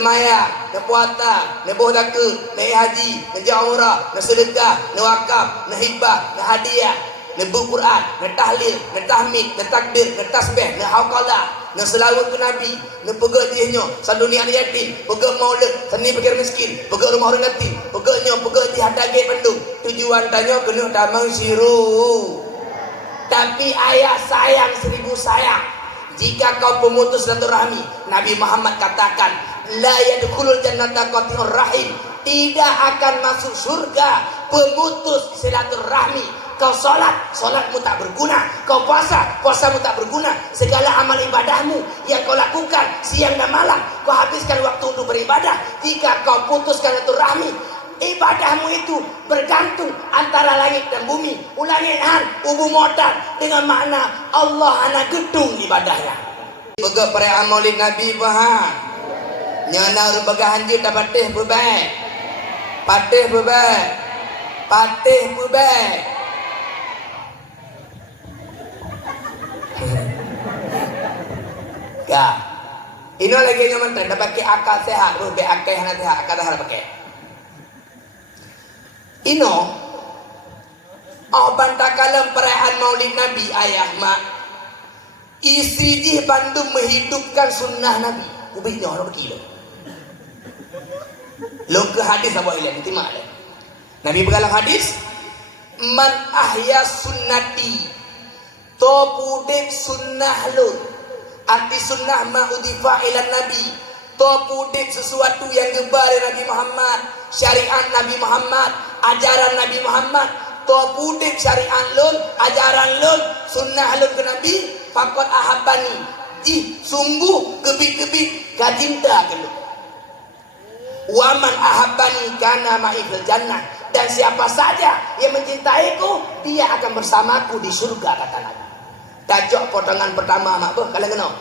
Maya, na puasa, na buh takut, na haji, na jawara, na sedekah, na wakaf, na hibah, na hadiah, na Quran, na tahlil, na tahmid, na takbir, na tasbih, na hauqalah, na selawat ke Nabi, na pegak dihnya, sandunia yatim, pegak maulid, seni pikir miskin, pegak rumah orang yatim, pegak di hadage Bandung. Tujuan tanya kena damang siru. Tapi ayah sayang 1000 sayang. Jika kau pemutus silaturahmi, Nabi Muhammad katakan, la yadkhulul jannata qati'ur rahim, tidak akan masuk surga pemutus silaturahmi. Kau solatmu tak berguna. Kau puasamu tak berguna. Segala amal ibadahmu yang kau lakukan siang dan malam, kau habiskan waktu untuk beribadah. Jika kau putuskan silaturahmi, ibadahmu itu bergantung antara langit dan bumi. Ulangian ubu modal dengan makna Allah anak gedung ibadahnya. Bega perayaan Maulid Nabi bahan. Nyana rumbaga hanjir dah patih berbaik. Patih berbaik. Patih berbaik. Ya. Ini lagi nyaman tren dah pakai akal sehat, ruh be akal hana sehat, akal dah pakai. Ino bantakalam perayaan Maulid Nabi ayah mak isi di Bandung menghidupkan sunnah Nabi. Ubihnya orang berkilo. Lo ke hadis apa ilan nanti mak Nabi bergalang hadis, man ahya sunnati topudek sunnah lo. Arti sunnah ma udifa ilan Nabi, topudek sesuatu yang gebar Nabi Muhammad, syariat Nabi Muhammad, ajaran Nabi Muhammad, topudek syariat lun, ajaran lun, sunnah lun ke Nabi, fakot ahabani, sungguh gebik-gebik kacinta ke lu. Waman ahabani kana ma'ifil jannah, dan siapa saja yang mencintaiku, dia akan bersamaku di surga, kata Nabi. Tajok potongan pertama mak boh kalian kenal.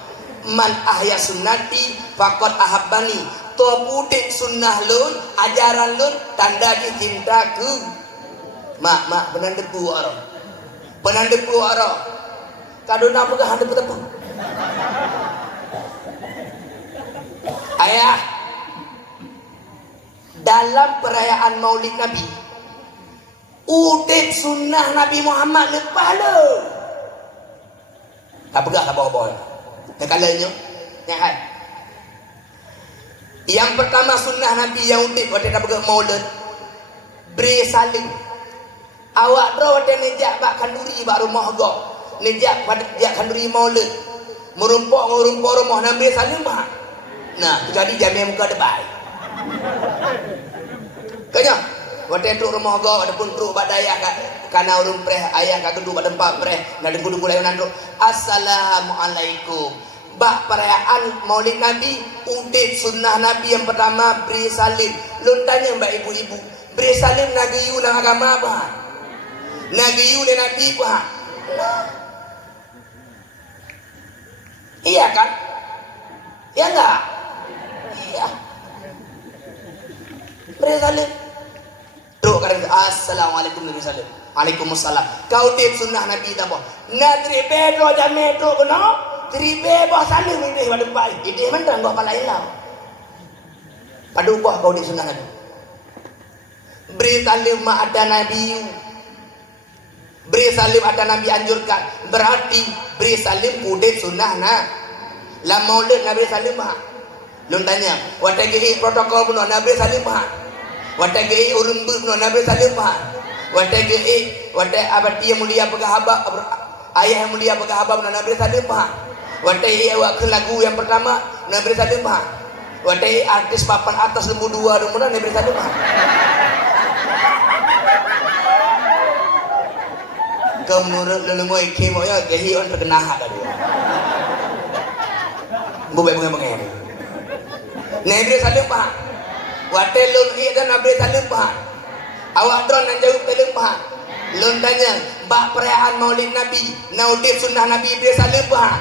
Man ahya sunnati fakot ahabani, topudek sunnah lun, ajaran lun, tanda di cintaku. Mak penandepu orang. Penandepu orang. Kadona apa ke handep tepung? Ayah, dalam perayaan Maulid Nabi, udek sunnah Nabi Muhammad lepas lo. Tak pegah tak bawa-bawa. Yang kalanya, yang kan. Yang pertama sunnah Nabi yang udek waktu tak pegah Maulid, beri saling. Awak bro waktu nejak bak kanduri bak rumah gak, nejak kanduri Maulid, merumpok rumah Nabi saling bah. Nah, jadi jamnya muka depan. Kanya, waktu itu rumah gak ada pun truk bak daya karena urung preh ayah kak gedung pada empat preh nak dengku lain nanduk. Assalamualaikum. Bak perayaan Maulid Nabi, udit sunnah Nabi yang pertama beri salim. Lu tanya mbak ibu-ibu, beri salim nagiyu nang agama apa? Nagiyu le Nabi apa? Iya kan? Ya enggak? Iya. Beri salim. Terus kata assalamualaikum Nabi salim. Waalaikumsalam. Kau tip sunnah Nabi tak apa. Na tribe do jame do kena. Tribe bah salim ini pada baik. Ide mentang gua palai lau. Padu bah kau di sunnah Nabi. Beri salim ma ada Nabi. Beri salim ada Nabi anjurkan. Berarti beri salim udit sunnah na. La maulid Nabi salim mah. Lu tanya, watagi protokol pun Nabi salim mah. Watagi urun pun Nabi salim mah. Watagi abadi yang mulia pegahaba ayah yang mulia pegahaba Nabi salim mah. Watagi awak ke lagu yang pertama Nabi salim mah. Watagi artis papan atas lembu dua rumah Nabi salim mah. Kemenurut lelengoi kemoya gehi on terkena hak tadi. Bunga-bunga. Nabi salim mah. Watelun dan Nabi salim mah. Awak drone yang jauh pelem bah. Lun tanya, bak perayaan Maulid Nabi, naudip sunnah Nabi beri salim bah.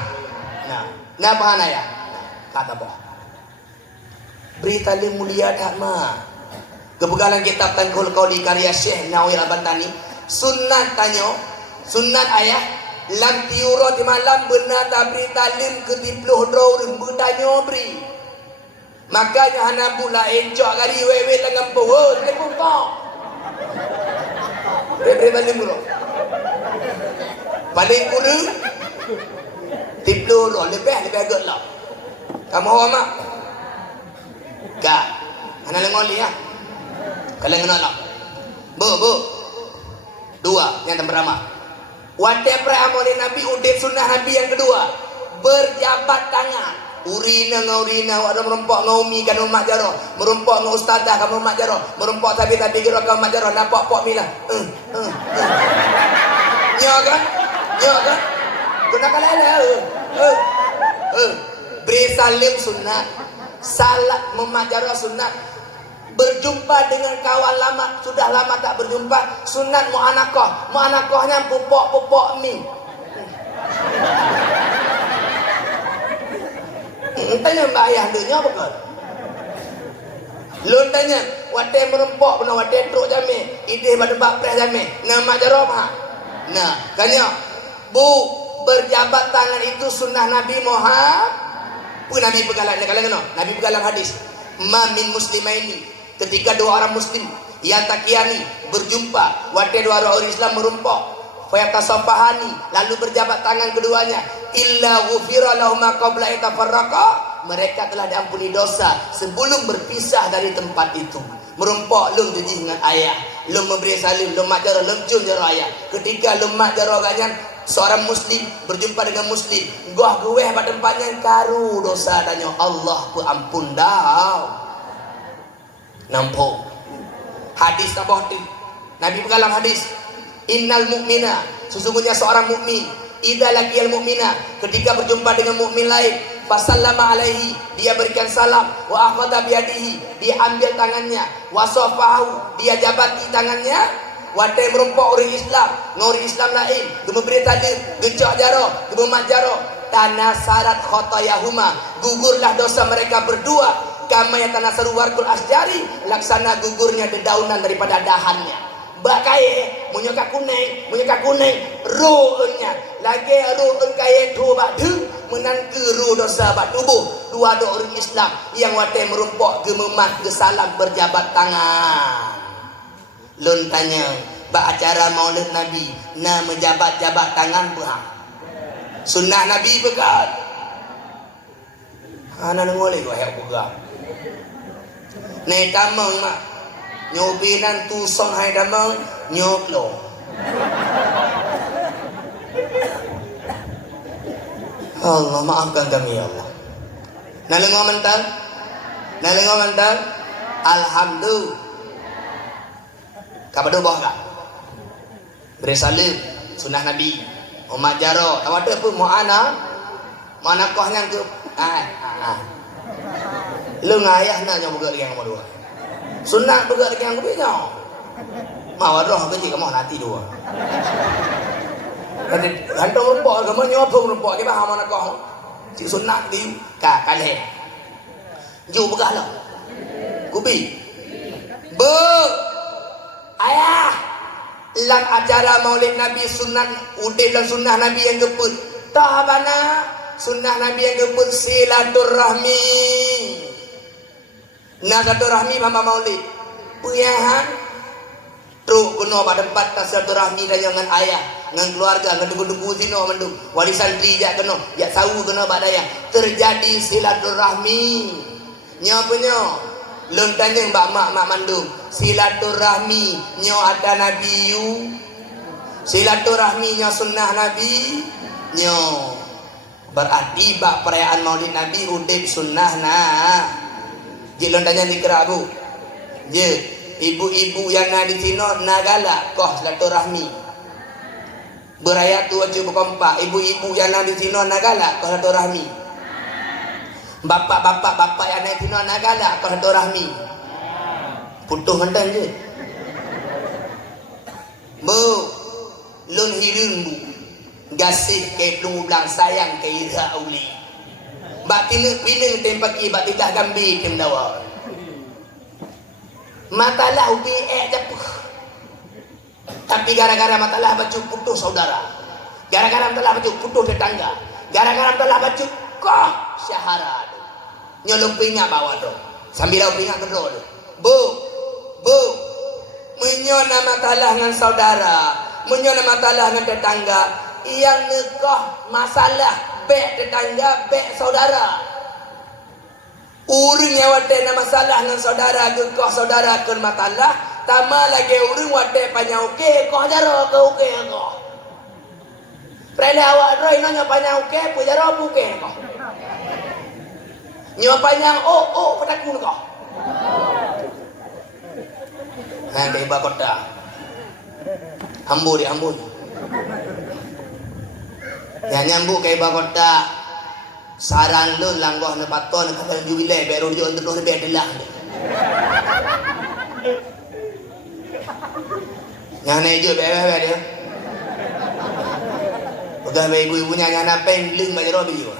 Nah bahan ayah. Kata bah. Beri talim mulia tak mah. Kebegalan kitab Tangkul Qauli karya Syekh Nawir Al-Bantani. Sunnat tanya, sunnat ayah. Lam tiuro di malam benar tak beri talim ke 30 drau rembu tanya beri. Makanya hanabu lah encok kali wewe dengan power telefon kau. Beri balik mulu. Paling kurang tiplo lo lebih agak lah. Kamu awak mak? Kak, anak lengoli ya. Kalian kenal tak? Bu. Dua yang pertama. Whatever amalin Nabi udit sunnah Nabi yang kedua. Berjabat tangan. Urina wadah merempok ngaumi kan umat jaro. Merempok ngau ustazah kan umat jaro. Merempok tapi kira kan umat jaro. Nampak pok mila. Nyo kan? Kena kalah. Beri salim sunnah. Salat memajaro sunnah. Berjumpa dengan kawan lama, sudah lama tak berjumpa, sunat mu'anakohnya pupok mie. Tanya mbak ayah dunia apa kau? Lun tanya, wate merempok pernah wate truk jame, ideh pada bak pres jame, nama jaro apa? Nah, kanya, bu berjabat tangan itu sunnah Nabi Muhammad. Pun Nabi pegalan, Nabi pegalan hadis. Ma min muslimaini. Ketika dua orang muslim yang takiani berjumpa, wate dua orang Islam merumpok, fayatasafahani, lalu berjabat tangan keduanya, illa ghufira lahum ma qabla itafarraqa, mereka telah diampuni dosa sebelum berpisah dari tempat itu. Merumpok lum jadi dengan ayah, lum memberi salim, lum makjaro, lum cun jaro ayah. Ketika lum makjaro ganyan, seorang muslim berjumpa dengan muslim, goh gueh pada tempatnya karu dosa danyo, Allah pun ampun dah. Nampak hadis apa hadis Nabi berkalam hadis, innal mu'mina, sesungguhnya seorang mukmin, idza laqiyal mu'mina, ketika berjumpa dengan mukmin lain, fasallama alaihi, dia berikan salam, wa akhadha biyadihi, dia ambil tangannya, wa safahu, dia jabati tangannya, wa ta merumpok orang Islam ngori Islam lain, memberi tadi gecok jaro, gememat jaro, tanasarat khotayahuma, gugurlah dosa mereka berdua, kama yang tanah seru warkul asjari, laksana gugurnya dedaunan daripada dahannya. Bak kaya munyaka kuning ru'unnya lagi ru'un kaya tu bak du menan keru dosa bak tubuh dua do orang Islam yang wate merumpok gememat gesalam berjabat tangan. Lun tanya bak acara maulid Nabi na menjabat-jabat tangan buah sunnah Nabi bekat ana ngoleh gua hek buka ne tamang mak nyobinan tu song hai damang nyok lo. Allah maafkan kami ya Allah. Nalengok mental. Alhamdulillah. Kapan doa kak? Beri salim sunnah Nabi. Umat jaro. Awak pun mana kohnya ke? Lu ngayah nak nyoba gak yang nomor dua. Sunat juga yang kebinya. Mau roh kecil kamu nanti dua. Kan hantar rumput kamu nyoba rumput kita mana kau? Si sunat di kaleh. Ju begalah. Kubi. Ayah. Lang acara Maulid Nabi sunat udin dan sunnah Nabi yang keput. Tahabana sunnah Nabi yang keput silaturahmi. Silaturahmi mama Maulid. Puyahan truk kuno pada tempat silaturahmi dan dengan ayah, dengan keluarga, dengan dugu-dugu zino mendung. Wali santri jak keno, jak sawu keno badaya. Terjadi silaturahmi. Nyo punyo. Lun tanya mbak mak mandung. Silaturahmi nyo ada Nabi yu. Silaturahmi nyo sunnah Nabi nyo. Berarti bak perayaan Maulid Nabi udip sunnah nah. Jilon tanya di kerabu. Je, ibu-ibu yang ada di sini nagala koh silaturahmi. Berayat tu aja berkompak. Ibu-ibu yang ada di sini nagala koh silaturahmi. Bapak yang ada di sini nagala koh silaturahmi. Putuh mentan je. Bu, lun hirun bu. Gasih ke pelungu belang sayang ke ira uli. Bak pining tempaki bak tidak gambi kem dawa. Matalah ubi jepuh. Tapi gara-gara matalah baju putus saudara. Gara-gara matalah baju putus tetangga. Gara-gara matalah baju koh syahara. Nyolong pingat bawa tu. Sambil lau pingat kedua tu. Bu. Menyo nama talah dengan saudara. Menyo nama talah dengan tetangga. Yang nekah masalah. Bek tetangga, bek saudara. Urang yang wadah nama masalah dengan saudara. Kekah saudara ke matalah. Tama lagi urang wadah panjang okey. Kau jara ke okey kau. Perele awak droi nanya panjang okey. Pujara okey kau. Nyo panjang petakun kau. Nah, ke iba kota. Hambur. Ya nyambuk ke iba kota. Sarang lu langgoh ne paton kapal jubilai baru jo untuk lebih adalah. Nyana ijo bebe dia. Udah ibu-ibunya nyana pendling baju robi juga.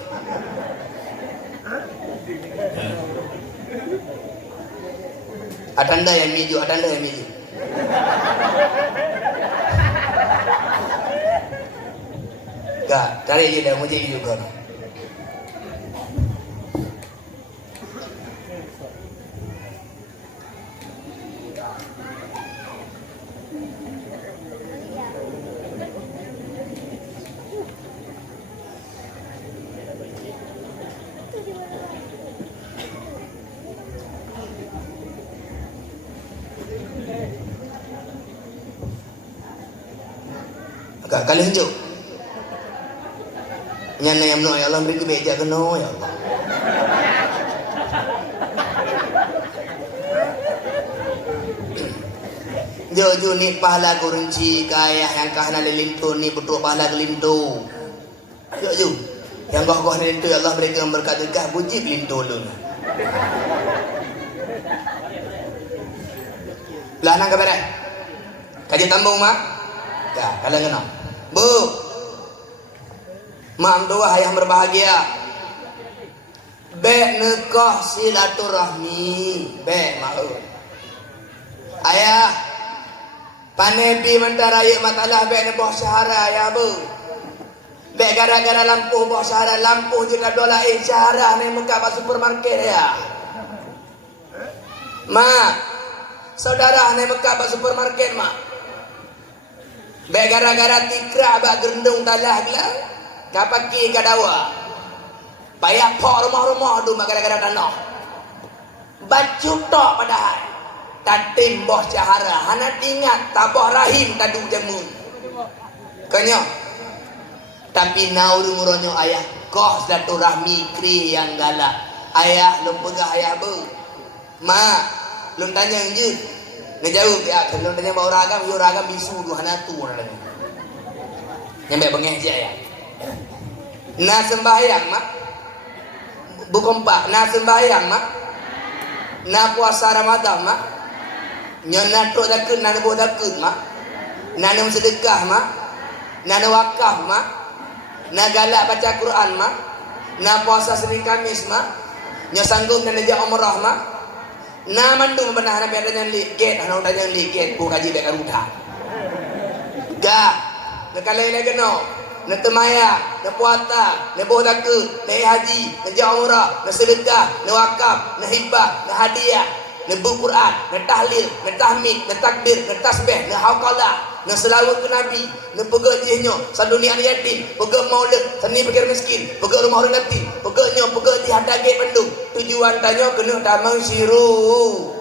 Atanda yang miju. Gak, cari aja dah muji juga. Agak kali hijau. Nyana yang ya Allah beri kebeja kena ya Allah. Jojo ni pahala kurunci kaya yang kahna lilintu ni betul pahala kelintu. Jojo yang kau lilintu ya Allah beri berkat dekah puji kelintu lu. Lana kabar. Kaji tambung mak. Ya, kalian kenal. Bu. Mam doa yang berbahagia. Bek nekah silaturahmi. Bek mau. Ayah. Panebi mentara ayat matalah bek neboh syahara ya bu. Bek gara-gara lampu boh syahara. Lampu juga dola syahara ni muka pak supermarket ya. Mak. Saudara ni muka pak supermarket mak. Bek gara-gara tikra bak gerendung talah gila. Kapaki kadawa. Payah pok rumah-rumah tu gara-gara tanah. Baju tok padahal. Tatim boh cahara. Hana ingat taboh rahim tadu jamu. Kanya. Tapi nauru-muronyo ayah. Koh silaturahmi kri yang galak. Ayah lu pegah ayah bu. Mak. Lu tanya je. Ngejauh ya. Kalau tanya bau ragam. Yo ragam bisu tu hana tu. Nyampe bengeh je ayah. Nah sembahyang mak. Bukan pak. Nah sembahyang mak. Nah puasa Ramadan mak. Nyana truk dakut. Nana buah dakut mak. Nana sedekah mak. Nana wakaf mak. Nah galak baca Quran mak. Nah puasa Senin Kamis mak. Nya sanggup nana jah umrah mak. Nah mandung benar nabi adanya liket. Hana udanya liket. Bu kaji beka ruda. Gak. Nekalai lagi no. Na temaya, na puata, na boh dakut, na haji, na jah umrah, na sedekah, na wakaf, na hibah, na hadiah, na buku Quran, na tahlil, na tahmid, na takbir, na tasbih, na hauqalah, na selawat ke Nabi, na pegak jihnya, sadunia yatim, pegak maulid, seni pikir miskin, pegak rumah orang yatim, pegak di hadage pendung. Tujuan tanya kena damang siru.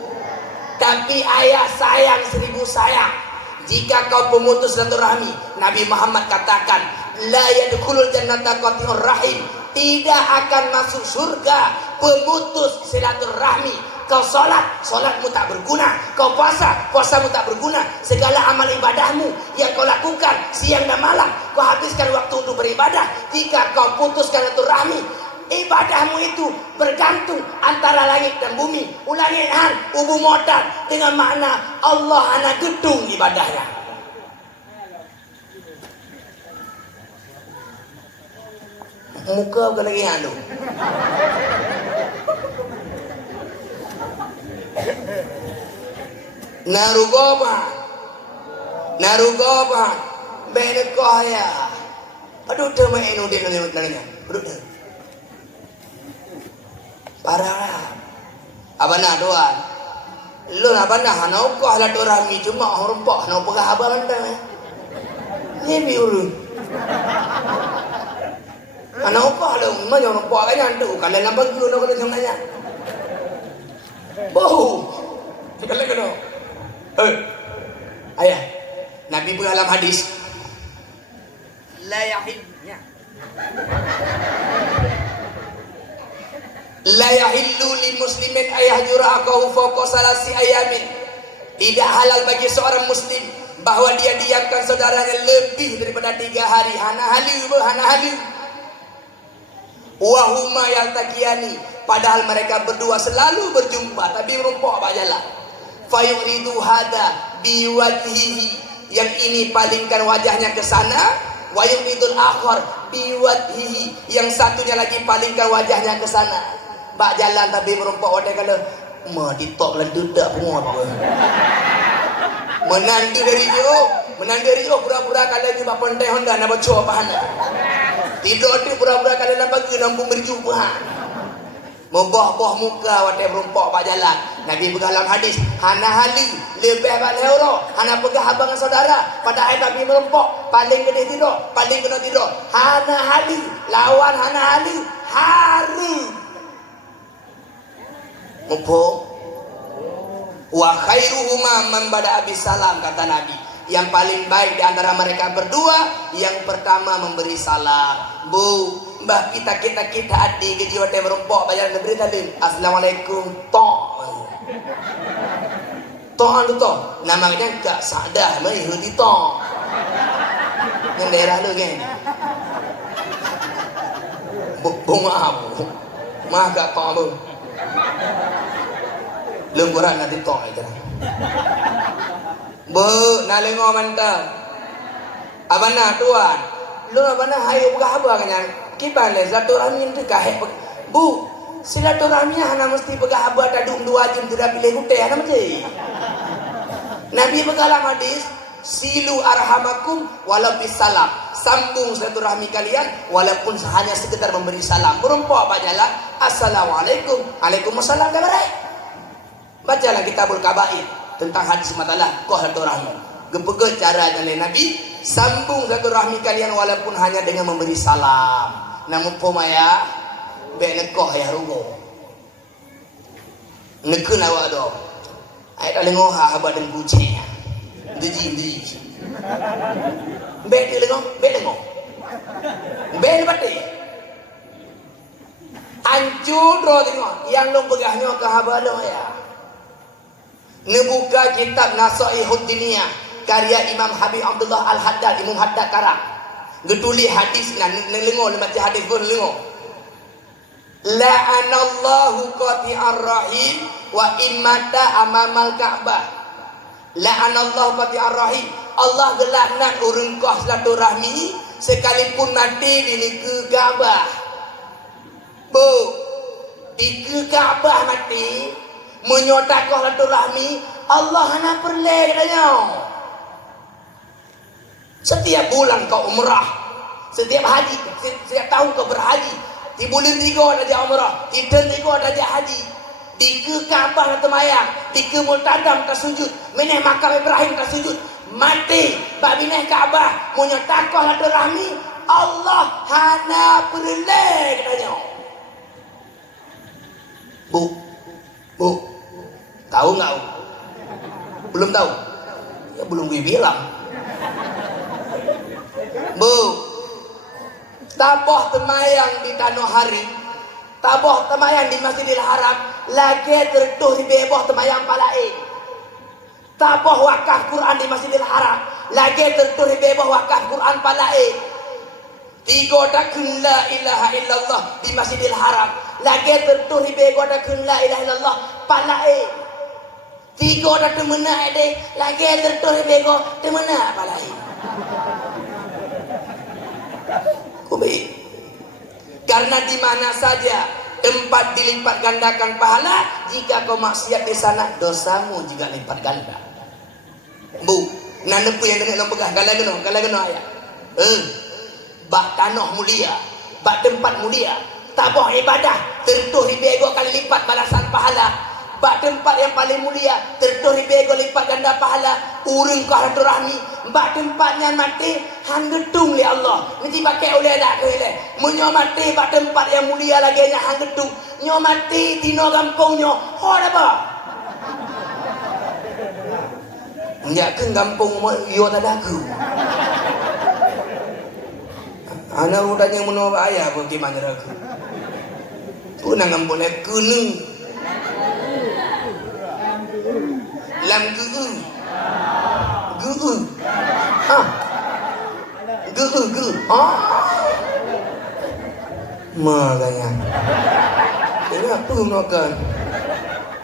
Tapi ayah sayang 1000 sayang. Jika kau pemutus silaturahmi, Nabi Muhammad katakan, la yadkhulul jannata qati'ur rahim. Tidak akan masuk surga pemutus silaturahmi. Kau solatmu tak berguna. Kau puasamu tak berguna. Segala amal ibadahmu yang kau lakukan siang dan malam, kau habiskan waktu untuk beribadah. Jika kau putuskan silaturahmi, ibadahmu itu bergantung antara langit dan bumi. Ulangi ubu modal dengan makna Allah ana gedung ibadahnya. Muka bukan lagi anu. Narugoba benekoya. Aduh tema inu dia nanya. Aduh. Parah. Abana doan. Lu abana hanau ko hala dorami cuma orang pok hanau pegah abang anda. Ni biuru. Hanau ko hala umma orang pok kan antu kalau lambat guru nak kena jangannya. Boh. Kalau kena. Ayah. Nabi dalam hadis la yahilnya. La yahillu lil muslimin ayahjura akahu fawqa salasi ayamin. Tidak halal bagi seorang muslim bahwa dia diamkan saudaranya lebih daripada 3 hari. Hana halu. Wa huma yaltaqiyani, padahal mereka berdua selalu berjumpa tapi merumpok bajalah. Fayuridu hada biwajhihi, yang ini palingkan wajahnya ke sana. Wa yuridul akhar biwajhihi, yang satunya lagi palingkan wajahnya ke sana. Bak jalan tapi merumpok wadah kala ma ditok lan dedak pun apa. Menandu dari dia pura-pura kala jumpa pandai Honda nak baca bahan. Tidur tu pura-pura kala nak bagi nampu berjumpa. Membah-bah muka wadah merumpok bak jalan. Nabi berdalam hadis, hana hali lebih balik euro, hana pegah abang saudara. Pada ayat Nabi merumpok paling kena tidur. Hana hali lawan hana hali hari. Mumpung wa khairuhuma man bada abis salam, kata Nabi. Yang paling baik di antara mereka berdua yang pertama memberi salam. Bu, mbah kita adik ke jiwa merumpok bayar beri talim. Assalamualaikum. Toh namanya gak sadar mai hudi toh. Yang daerah lu kan. Bunga bu. Mah gak toh bu. Lengguran nanti tong aja. Bu, nalengo mantap. Abana tuan. Lu abana hayu buka apa kanya? Kiban le silaturahmi itu kahe. Bu, silaturahminya hana mesti buka apa tadung 2 jam tidak pilih hute hana mesti. Nabi berkalam hadis, silu arhamakum walau bisalam. Sambung silaturahmi kalian walaupun hanya sekedar memberi salam. Merumpok apa jalan? Assalamualaikum. Waalaikumsalam kabar. Bacalah Kitabul Kabair tentang hadis matalah silaturahmi. Gepege cara jalan Nabi, sambung silaturahmi kalian walaupun hanya dengan memberi salam. Namun pomaya be nekoh ya rugo. Nekeun awak do. Ai dalengo ha haba den kucing. Deji. Be dengo. Be bate. Anjur do tengok yang lu pegahnya ke haba do ya. Nebuka kitab Nasaihud Diniyah karya Imam Habib Abdullah Al-Haddad, Imam Haddad karang. Getuli hadis lengo baca hadis pun lengo. La'anallahu qati'ar rahim wa immata amamal Ka'bah. La'anallahu qati'ar rahim. Allah gelaknat urang kau silaturahmi sekalipun mati di negeri Ka'bah. Bu, di Ka'bah mati menyotakoh silaturahmi, Allah hana perle katanya. Setiap bulan kau umrah, setiap haji, setiap tahun kau berhaji. Di bulan 3 ada umrah, di bulan 3 ada haji. Di Ka'bah nak temayang, di Multazam tersujud, meneh makam Ibrahim tersujud. Mati bab mineh Ka'bah menyotakoh silaturahmi, Allah hana perle katanya. Bu, tahu nggak? Belum tahu? Ya belum gue bilang. Bu, taboh temayang di Tanah Hari, taboh temayang di Masjidil Haram, lagi tertuh di beboh temayang palain. Taboh wakaf Quran di Masjidil Haram, lagi tertuh di beboh wakaf Quran palain. 3 dakun la ilaha illallah di Masjidil Haram, lagi tertuh di beboh dakun la ilaha illallah palain. 3 dah temena deh, lagi tertuh di beboh temena palain. Kubi. Karena di mana saja tempat dilipat gandakan pahala, jika kau maksiat di sana, dosamu juga lipat ganda. Bu, nanepu yang kena pegah kala geno ayat. Bak tanah mulia, bak tempat mulia, tabah ibadah tertuh ribu ego kali lipat balasan pahala. Bak tempat yang paling mulia tertuh ribu ego lipat ganda pahala. Urang silaturahmi. Bak tempatnya mati hang gedung li Allah. Mesti pakai oleh dak ke le. Munyo mati bak tempat yang mulia lagi nya hang gedung. Nyo mati tino kampungnya. Ho apa? Nyak ke kampung yo tadaku. Ana udahnya menurut ayah bagaimana aku. Tu nang boleh kunu. Lam gu. Gu. Ha. Gu. Ah. Makanya. Kenapa makan?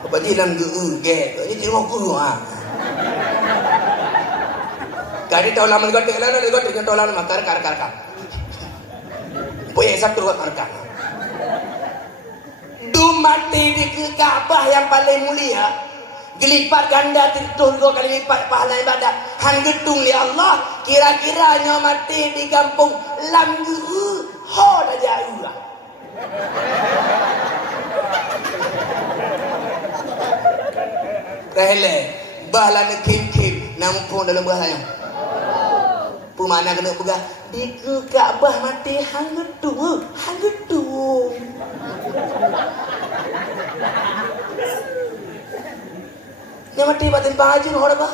Apa dia lam gu ge? Ini cuma gu ah. Kali tahu lama juga dengan tahu lama kar. Punya satu rekan. Mati di Ka'bah yang paling mulia, gelipat ganda tertuh 2 kali lipat pahala ibadah. Hang gedung ya Allah, kira-kira nyo mati di kampung Lamgu, ho dah jauh lah. Kahele, bahlah nak kip, nampun dalam bahalanya. Pemana kena pegang di Ka'bah mati hang gedung. Nya mati batin baju hor ba.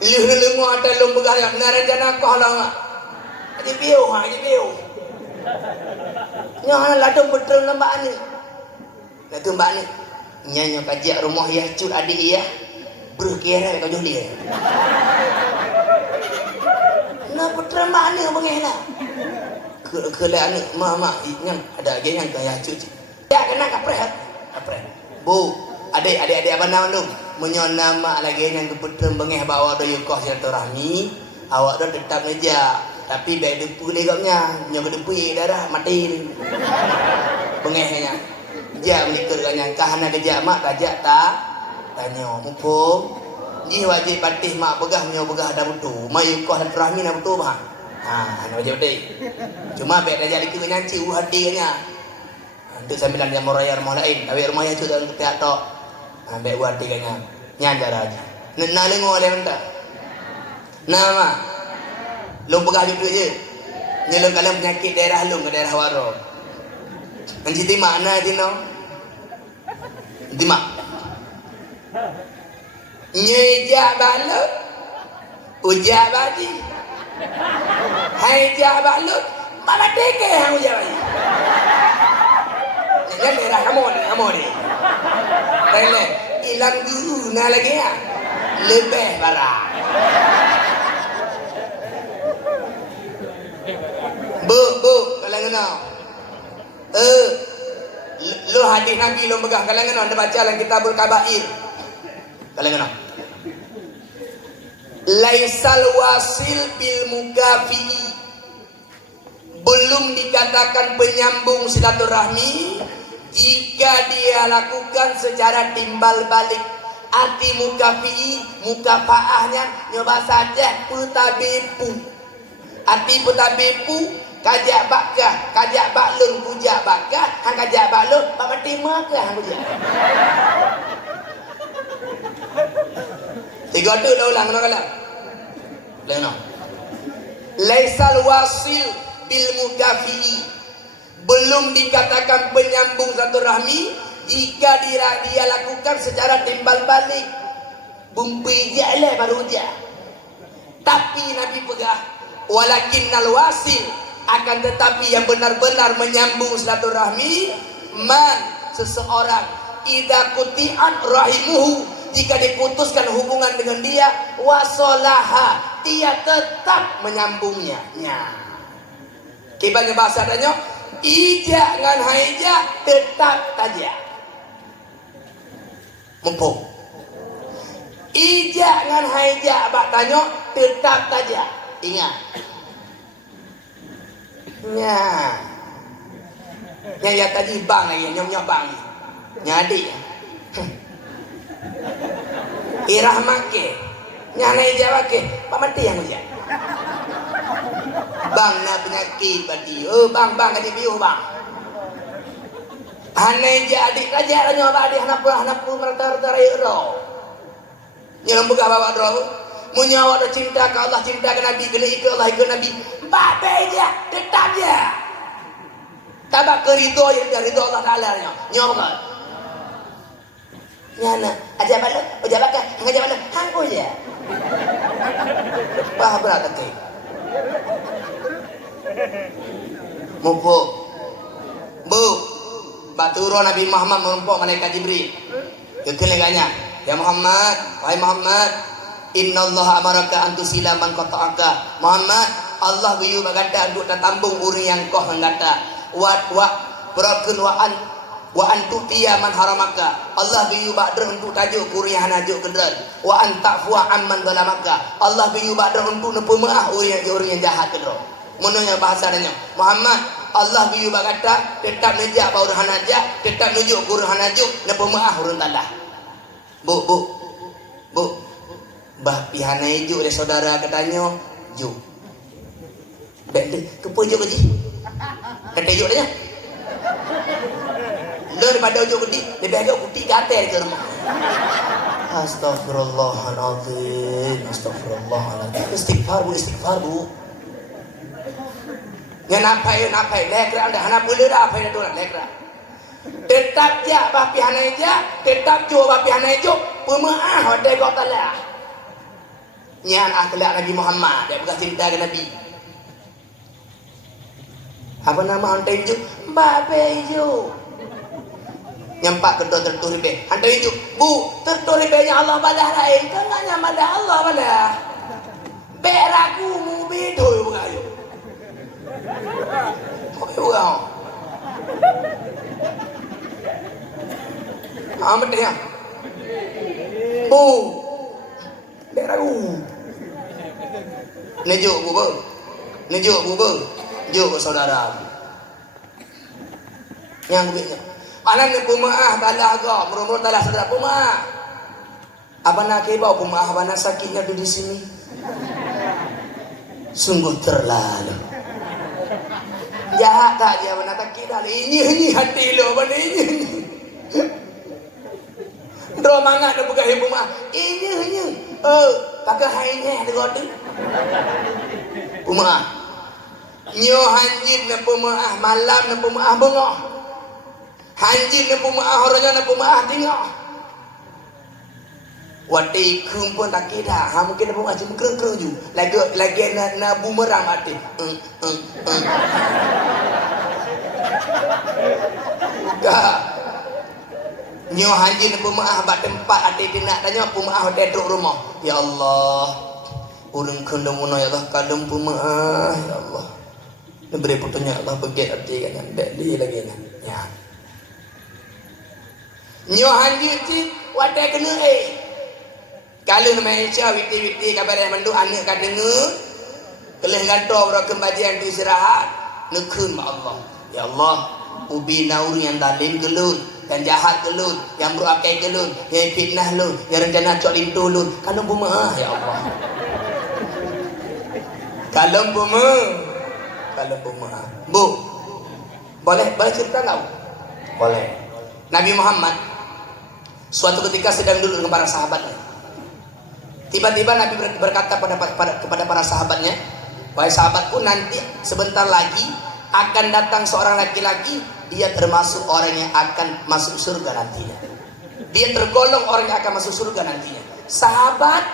Lih ada lomba gaya naranjana ko halanga. Aji biu. Nya ladong betul lembak ni. Latu mbak ni. Nyanyo kajak rumah ya cut adik ya. Berkira kau joli. Nah putra mana bangela? Kele anu mama yang ada lagi yang kaya cuci. Ya kena kapret. Bu, adik abang nama tu. Menyon nama lagi yang keputra bangeh bawa do yukoh silaturahmi. Awak do tetap meja. Tapi baik depu legapnya. Nyo depu darah mati. Bangehnya. Ja menikah dengan kahana kerja mak kajak tak tanya mumpung ji wajib patih mak begah menyo begah dah betul mai kau rahmi dah betul bah ha nak wajib deh cuma baik dah jadi kita nyanci hadirnya untuk sambilan jam raya rumah lain tapi rumah yang sudah ketak tok ha baik buat hadirnya nyanjar aja nak lengo oleh mentah nama lu begah duduk je nyelong kalau penyakit daerah lu ke daerah waro anji mana dino Dimak. Nyeja balut. Uja badi. Hai ja balut. Mama deke hang uja badi. Jangan daerah kamu ni. Tele ilang dulu na lagi ya. Lebih barang. Bu, kalau kenal. Lo hadis Nabi lo megah kalangan anda baca dalam Kitabul Kabair. Kalangan. Laisal wasil bil mukafi. Belum dikatakan penyambung silaturahmi jika dia lakukan secara timbal balik. Arti mukafi, mukafaahnya nyoba saja putabepu. Arti putabepu kajak bakah, kajak baklun kujak bakah, hang kajak baklun, pak mati makah hang kujak. Tiga tu dah ulang kalah. Leno. Laisal wasil bil mukafi. Belum dikatakan penyambung silaturahmi jika dia lakukan secara timbal balik. Bumpi je baru je. Tapi Nabi pegah walakinnal wasil akan tetapi yang benar-benar menyambung silaturahmi man seseorang idza quti'an rahimuhu jika diputuskan hubungan dengan dia wasolaha dia tetap menyambungnya. Kibanya bahasa adanya ija ngan haija tetap saja. Mumpung ija ngan haija abak tanya tetap saja. Ingat. Ya tadi bang lagi, nyom bang. Nyadi. Irah make. Nyana ija wake, pak mati yang ujian. Bang nak penyakit berarti. Oh bang adik biuh bang. Hanai je adik raja nyoba adik hanapu merata-rata raya ro. Yang buka bawa ro. Munyawa dah cinta ke Allah, cinta ke Nabi, kena ikut Allah, ikut Nabi. Babe je, tetap je. Tabak ke ridho yang dari ridho Allah Ta'ala nya. Nyoba. Nyana, aja balik, aja bakal, ngajar balik, hangku je. Bah berat lagi. Mumpuk. Bu. Baturo Nabi Muhammad merumpuk malaikat Jibril. Kekel leganya. Ya Muhammad, wahai Muhammad, innallaha amaraka an tusila man qata'aka. Muhammad, Allah biyu bagata untuk tambung uri yang kau henggata. Wa berakun wa antu tiya man haramaka. Allah biyu bakder untuk tajuk uri yang hanajuk kedran. Wa antafwa amman zalamaka. Allah biyu bakder untuk nepemaah uri yang jahat kedran. Menurutnya bahasanya Muhammad, Allah biyu bagata tetap nejak baur hanajak, tetap nujuk guru hanajuk nepemaah urun talah. Bu bah pihana ijuk oleh saudara katanya juk bende kepujuk aja kata ijuk dia daripada ujuk gede lebih ada kuti gatel ke rumah. Astagfirullahaladzim, istighfar bu yang napai lekra anda hana boleh dah apa yang tu lekra tetap je bapi hana je tetap jo bapi hana jo pemaah ada kau talah nyan akhlak Nabi Muhammad dia bekas cinta ke Nabi. Apa nama hantai jo bape jo nyampak kedua tertulis be hantai jo bu tertulis be nya Allah balah lain tengahnya madah Allah balah be ragu mu bedo bukayo bukan amat dia bu be ragu nejuk bu juk saudara yang begini anak ni pemaah balah agak merumur talah saudara pemaah apa nak kebau pemaah apa nak sakitnya tu di sini sungguh terlalu jahat tak dia mana tak kira ini hati lo mana ini Dro mangat nak buka ibu mah. Ini. Pakai hainnya ada tu. Pemaah. Nyo hanjin na pemaah malam na pemaah bengok. Hanjin na pemaah orangnya na pemaah tengok. Wati kumpul tak kira. Ha mungkin na pemaah cuma kereng ju. Lagi na bumerang mati. Nyo haji na pemaah bat tempat ada nak tanya pemaah duduk rumah. Ya Allah. Ulun kena muna ya Allah kadang pemaah ya Allah. Beri putunya Allah begitu hati kan ndak di lagi kan. Ya. Nyo haji ti wadah kena kalau nama Aisyah witi kabar yang mandu anak kadengar kelih ganto bro kembajian tu istirahat nekun ma Allah. Ya Allah, ubi naur yang dalim gelun dan jahat gelun, yang berakai gelun, yang fitnah lun, yang rencana cok lintu lun. Kalau buma ya Allah. Kalau buma. Bu. Boleh cerita enggak? Boleh. Nabi Muhammad suatu ketika sedang duduk dengan para sahabatnya. Tiba-tiba Nabi berkata kepada para sahabatnya, wahai sahabatku, nanti sebentar lagi akan datang seorang laki-laki, dia termasuk orang yang akan masuk surga nantinya. Dia tergolong orang yang akan masuk surga nantinya. Sahabat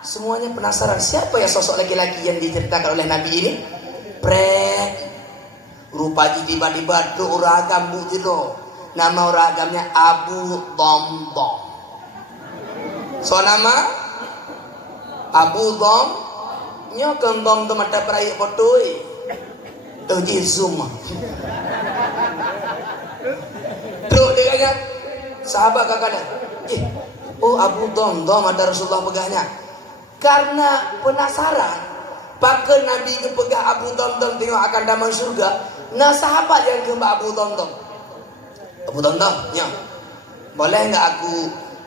semuanya penasaran, siapa ya sosok laki-laki yang diceritakan oleh Nabi ini? Rupanya tiba-tiba do ragam bujilo. Nama ragamnya Abu Dhamdham. So nama Abu Dham nyo kembang tu mata perai potoi tuji zoom duk dia sahabat kakak oh Abu Dham ada Rasulullah pegahnya karena penasaran pakai Nabi ke pegah Abu Dham tengok akan damai surga. Nah sahabat yang ke Abu Dham ya boleh enggak aku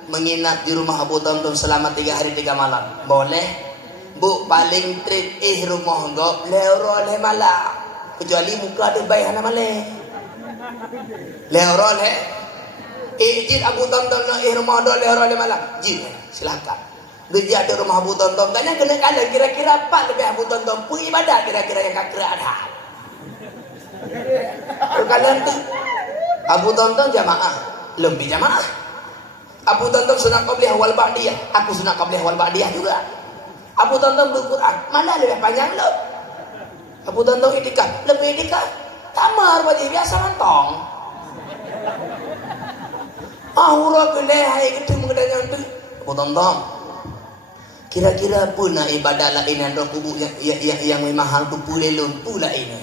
menginap di rumah Abu Dhamdham selama 3 hari 3 malam? Boleh. Bu paling trip rumah gop leoro le malam. Kecuali muka ada baik hana malai. Leoro le. Jin Abu Tonton no rumah do leoro le malam. Jin silakan. Geja ada rumah Abu Tonton kan yang kena kala kira-kira apa lebih Abu Tonton pun ibadah kira-kira yang kakra ada. Kalian tu Abu Tonton jamaah, lebih jamaah. Abu Tonton sunat qabliyah wal ba'diyah, aku sunat qabliyah wal ba'diyah juga. Abu Tonton berquran, mana lebih panjang lo? Abu Tonton itikaf, lebih itikaf. Kamar wajib biasa mantong. Ahura keleh hai kita mengadanya tu. Abu Tonton. Kira-kira pun nak ibadah lain yang kubur yang mahal tu pulelun pula ini.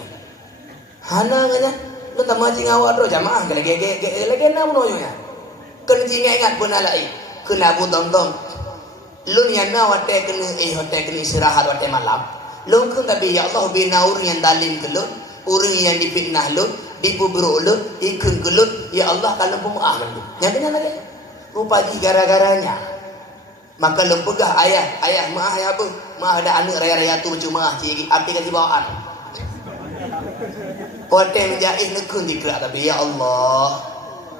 Hana nganya, lu tak macing awak tu jamaah lagi nak menoyonya. Kena ingat pun lain. Kena Abu Tonton. Lu yang na wate kena kena istirahat wate malam. Lu kan tapi ya Allah bina orang yang dalim ke lu, orang yang difitnah lu, dibubruk lu, ikun ke lu, ya Allah kalau pemaaf lu. Yang benar lagi. Rupa gara-garanya. Maka lu pegah ayah maaf ya apa? Maaf ada anak raya-raya tu cuma cik aplikasi bawaan. Wate menjahit nekun dikira tapi ya Allah.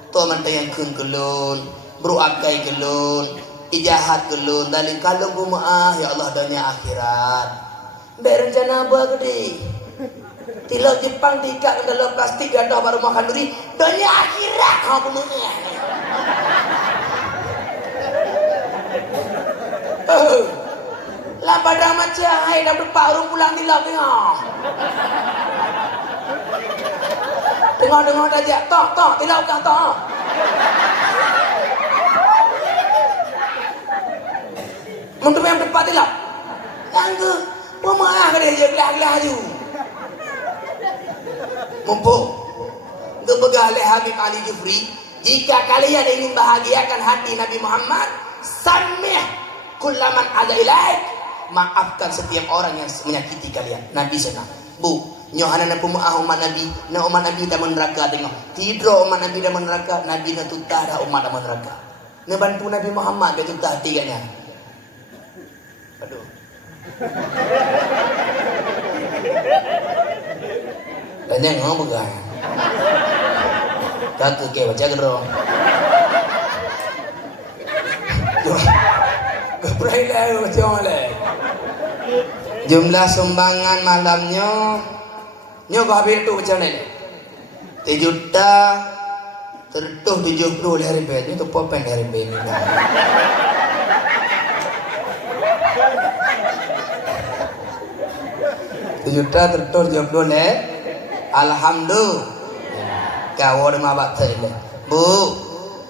Tu mantai yang kun kelun, beruakai kelun, ijahat kelun, dalim kalung bumaah ya Allah dunia akhirat. Berencana apa gede? Tilau Jepang diikat dalam plastik gadah baru makan duri, dunia akhirat kau bumaah. Lah pada macam hai dah berpak orang pulang tilau tengok. Tengok aja, tok, tilau kah tok. Untuk yang depan tilau. Yang ke, pemaah ke dia gelah-gelahaju. Mumpuk, kebegalai Habib Ali Jufri, jika kalian ingin bahagiakan hati Nabi Muhammad, samih kullaman ada ilaik, maafkan setiap orang yang menyakiti kalian. Nabi senang. Bu, nyohana na pumuah umat Nabi, na umat Nabi dah meneraka tengok. Tidur umat Nabi dah meneraka, Nabi na tutah dah umat dah meneraka. Na bantu Nabi Muhammad dia tutah tiganya. Aduh. Tanya ngomong bukan. Kakek ke baca gerong. Keprailah macam mana? Jumlah sumbangan malamnya nyo habis tu macam mana? 3 juta tertuh 70 RM itu popen RM ini. 7 juta tertuh 70 le. Alhamdulillah. Kau ada mabak saya. Bu,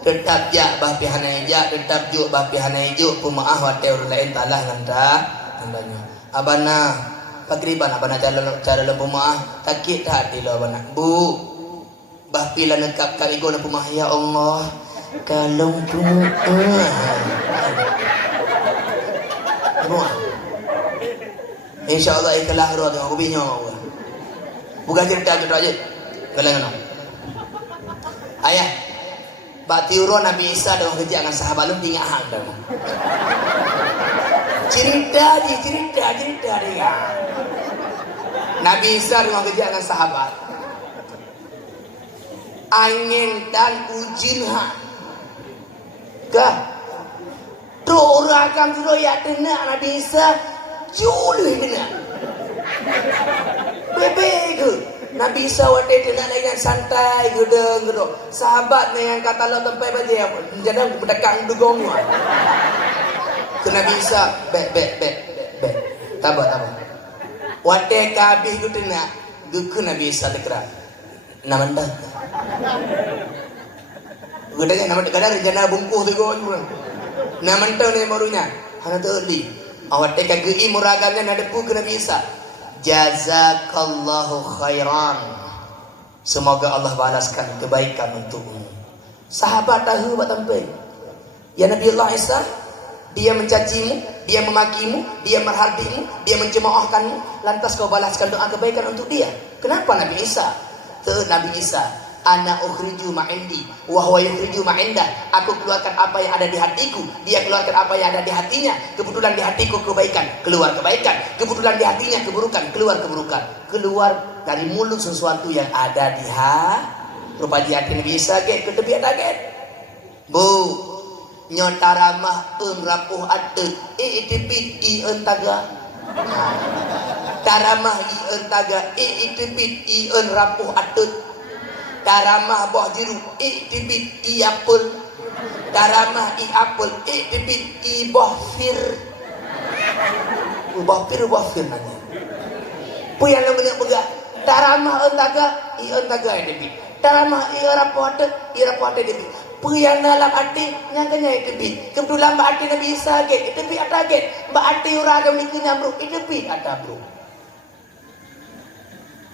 tetap jak bah pihanai jak, tetap juk bah pihanai juk pemaah wate orang lain talah nganta tandanya. Abana pagriban abana cara lembu maah takit hati lo abana. Bu, bah pila nekap kaligo na pemaah ya Allah. Kalong tu. InsyaAllah ikhlas roh tu aku bingung. Bukan cerita tu aja. Galang. Ayah, bati urun Nabi Isa dengan kerja dengan sahabat lu tinggal hang dah. Cerita dia. Nabi Isa dengan kerja dengan sahabat. Angin dan ujin ha. Kah? Tu orang akan tu ya kena Nabi Isa juli kena. Bebe ke? Nabi Isa wate kena dengan santai gedeng. Sahabat yang kata lo tempai baje jangan bedakang dugong ni. Ke Nabi Isa be. Tabar. Wate kabih ku tena ke Nabi Isa dekra. Namanda. Gedenya nama kadang rencana bungkus tu go. Namanta ni barunya. Hana terli. Awate kagei muragamnya nadepu ke Nabi Isa. Jazakallahu khairan. Semoga Allah balaskan kebaikan untukmu. Sahabat tahu buat tempat. Ya Nabi Allah Isa, dia mencacimu, dia memakimu, dia merhardimu, dia mencemoohkanmu, lantas kau balaskan doa kebaikan untuk dia. Kenapa Nabi Isa? Nabi Isa Ana ukhriju ma indi wa huwa yukhriju ma indah. Aku keluarkan apa yang ada di hatiku, dia keluarkan apa yang ada di hatinya. Kebetulan di hatiku kebaikan, keluar kebaikan. Kebetulan di hatinya keburukan, keluar keburukan. Keluar dari mulut sesuatu yang ada di hati. Rupa di hati bisa get ke tepi ada get. Bu, nyotaramah rapuh ateut itipit taga. Taramah taga itipit rapuh ateut. Taramah boh jeruk tibit apel. Taramah apel tibit boh fir. Boh fir nanya. Puyan lo bener pegak. Taramah taga tibit. Taramah rapote tibit. Puyan dalam hati nyangkanya tibit. Kebetulan mbak hati nabi bisa get tibit ada get. Mbak hati uraga mikirnya bro tibit ada bro.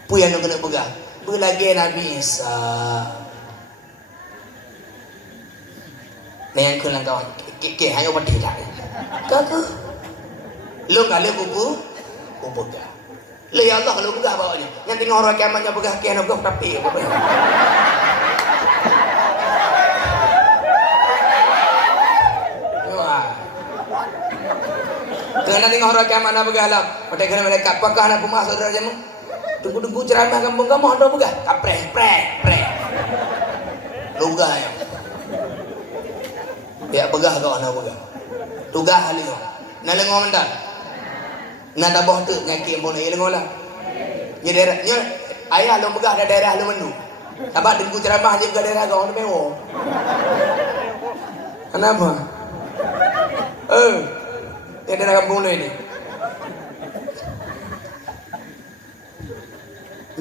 Puyan lo bener pegak. Belagi Nabi Isa. Nah yang kulang kawan, hanya berdiri lah. Kau, lo nggak le bubu dah. Le ya Allah lo begah bawanya. Yang tengok orang kiamatnya begah kian begah tapi. Kena tengok orang kiamatnya begah lah. Pada kena mereka apakah anak rumah saudara jamu? Tunggu ceramah kampung kamu ada begah kapreh preh lugah ya begah kau anak begah lugah hali kau nak lengo mendak nak tabah tu ngaki pun ai lengo lah ni daerah ni ayah lu begah ada daerah lu mendu sabar tunggu ceramah je ke daerah kau nak mewah kenapa ni daerah kampung ni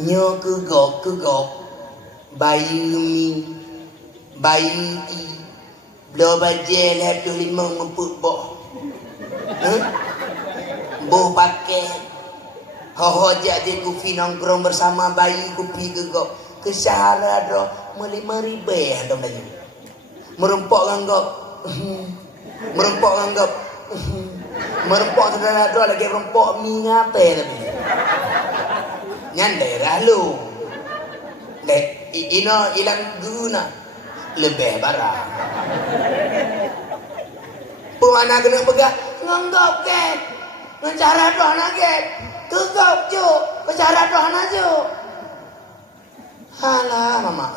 nyo cứ gọt bayu i lo bajel hatu limau ngeput boh boh pakai ho jak je kupi nongkrong bersama bayi kupi gegok ke Sahara do melima ribe ada lagi merempok nganggap merempok saudara do lagi merempok mi ngape tapi nyan daerah lu ino ilang guna lebih barang pemana kena pegang nganggap ke ngecara doana ke kegap jo kecara doana jo halah mama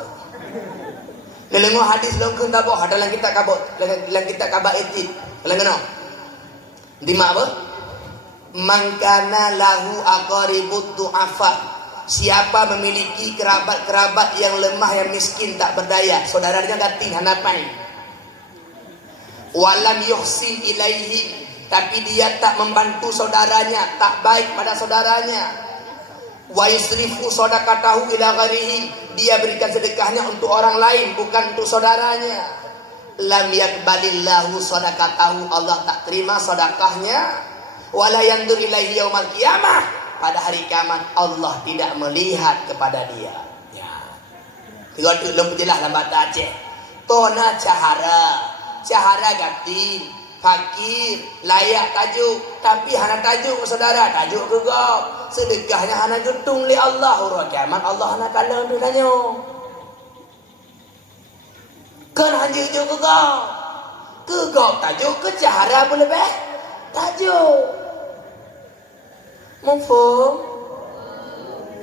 lelengo hadis long kun tabo hadalang kita kabot lang kita kaba etit lelengo di mak apa mangkana lahu aqaribud du'afa. Siapa memiliki kerabat-kerabat yang lemah, yang miskin, tak berdaya, saudaranya gating hanapan. Walam yuhsin ilaihi, tapi dia tak membantu saudaranya, tak baik pada saudaranya. Wa yusrifu sadaqatahu ila ghairihi, dia berikan sedekahnya untuk orang lain, bukan untuk saudaranya. Lam yakbalillahu sadaqatahu, Allah tak terima sedekahnya. Wala yandur ilaihi yaumal qiyamah, pada hari kiamat Allah tidak melihat kepada dia. Ya. Tengok tu lem jelas dalam bahasa Aceh. Tona cahara gatin, fakir, layak tajuk, tapi hana tajuk saudara, tajuk gegap. Sedekahnya hana jutung li Allah, hari kiamat Allah hana kala untuk tanya. Kan hanya gegap. Gegap tajuk ke cahara boleh lebih? Tajuk. Mufum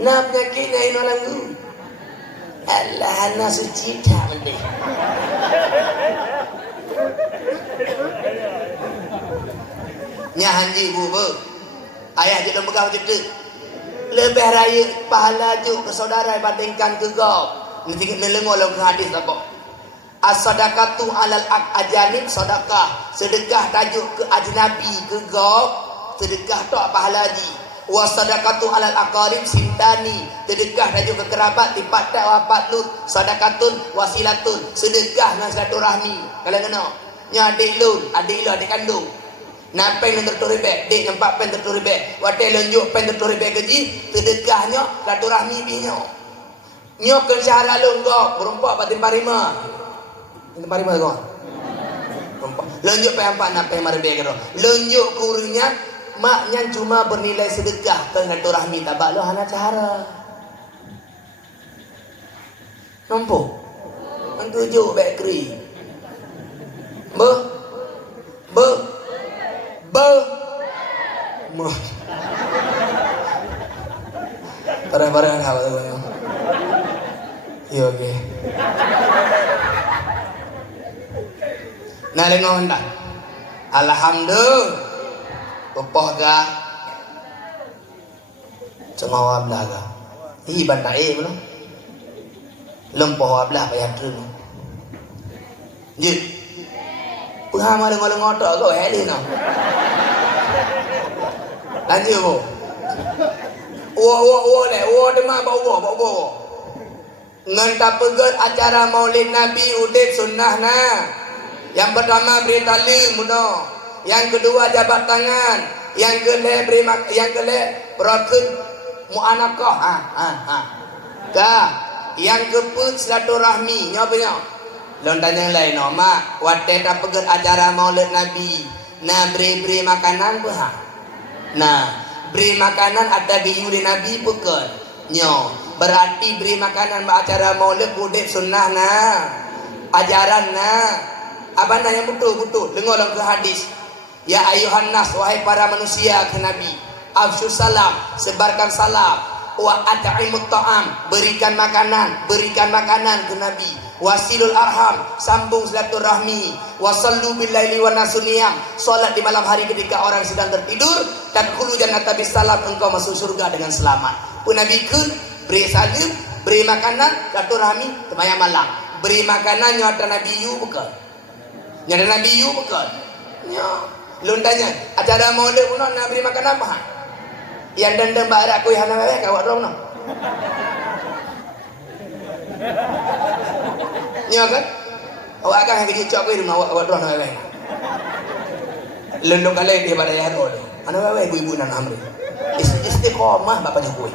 nak penyakit lain orang tu Allah anak suci tak mending nya hanji bubu ayah je dalam pegang cerita lebih raya pahala juk ke saudara bandingkan ke kau nanti nelengok dalam hadis apa as-sadaqatu alal ajanib sedekah sedekah tajuk ke ajnabi ke kau sedekah tak pahala haji. Wasadaqatu alal aqarib sintani, sedekah dan juga kerabat tipat tak wapat lut. Sadaqatun wasilatun, sedekah dengan silaturahmi. Kalau kena nya adik lu adik kandung napeng yang terturibek dik nampak pen terturibek watai lenjuk pen terturibek gaji sedekahnya silaturahmi binyo nyok ke syahara lu kau berempat batin parima kau berempat lenjuk pen empat napeng marbe kero lenjuk kurinya maknya cuma bernilai sedekah ke silaturahmi tabak lo hana cara Nampak? Yang 7 bakery. Be. Barang-barang hal tu. Ya okey. Nah lengo hendak. Alhamdulillah. Popoh ka. Cengawa belah ka. Hi bandai belum. Lempoh belah payah terus. Jid. Penghama lengo-lengo tok kau helih no. Lanjut bu. Wo demam bawa. Ngan tak pegat acara Maulid Nabi udip sunnah nah. Yang pertama beri tali muda. Yang kedua jabat tangan. Yang kele berakun muanakah. Yang keempat silaturahmi. Nyopnya. Lontan yang lain mak. Wate tak pegat acara Maulid Nabi. Nah beri makanan bah. Nah beri makanan ada giyuri Nabi bukan. Nyo berarti beri makanan acara Maulid budek sunnah nah. Ajaran nah. Apa yang betul dengar dalam hadis. Ya ayuhan nas wahai para manusia ke Nabi. Afsyus salam, sebarkan salam. Wa at'imut ta'am, berikan makanan ke Nabi. Wasilul arham, sambung silaturahmi. Wasallu bil laili wan nasuniyam, salat di malam hari ketika orang sedang tertidur. Dan khulu jannata bisalam, engkau masuk surga dengan selamat. Pun Nabi kun beri salam, beri makanan, silaturahmi temayang malam. Beri makanan nyata Nabi yu bukan. Nyata Nabi yu bukan. Nya lontanya acara Maulid pun nak beri makan apa? Yang dendam barak kuih hana wewe kawat rong no. Nya kan? Awak akan kerja cok kuih rumah awak rong wewe. Lendong kali dia pada ya rong. Hana wewe ibu-ibu nan amri. Istiqomah bapaknya kuih.